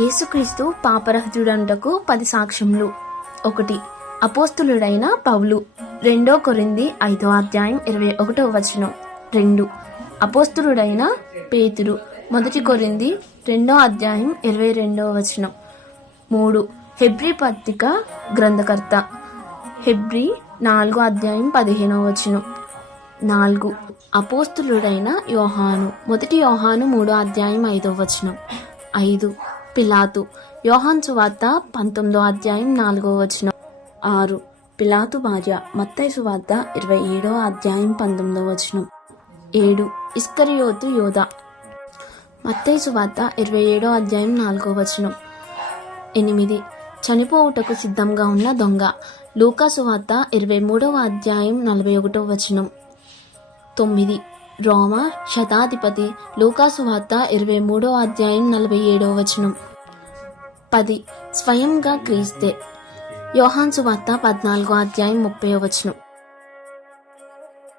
యేసుక్రీస్తు పాపరహితుడంటకు 10 సాక్ష్యములు. 1. అపోస్తులుడైన పౌలు 2 కొరింథీ 5:21. 2. అపోస్తులుడైన పేతురు 1 కొరింథీ 2:22. 3. హెబ్రీ పత్రిక గ్రంథకర్త హెబ్రీ 4:15. 4. అపోస్తులుడైన యోహాను 1 యోహాను 3:5. 5. పిలాతు యోహాను సువార్త 19:4. 6. పిలాతు భార్య మత్తయి సువార్త 27:19. 7. ఇస్కరియోతు యోధా మత్తయి సువార్త 27:4. 8. చనిపోవుటకు సిద్ధంగా ఉన్న దొంగ లూకా సువార్త 23:41. 9. రోమా శతాధిపతి లూకా సువార్త 23:47. 10. స్వయంగా క్రీస్తే యోహాను సువార్త 14:30.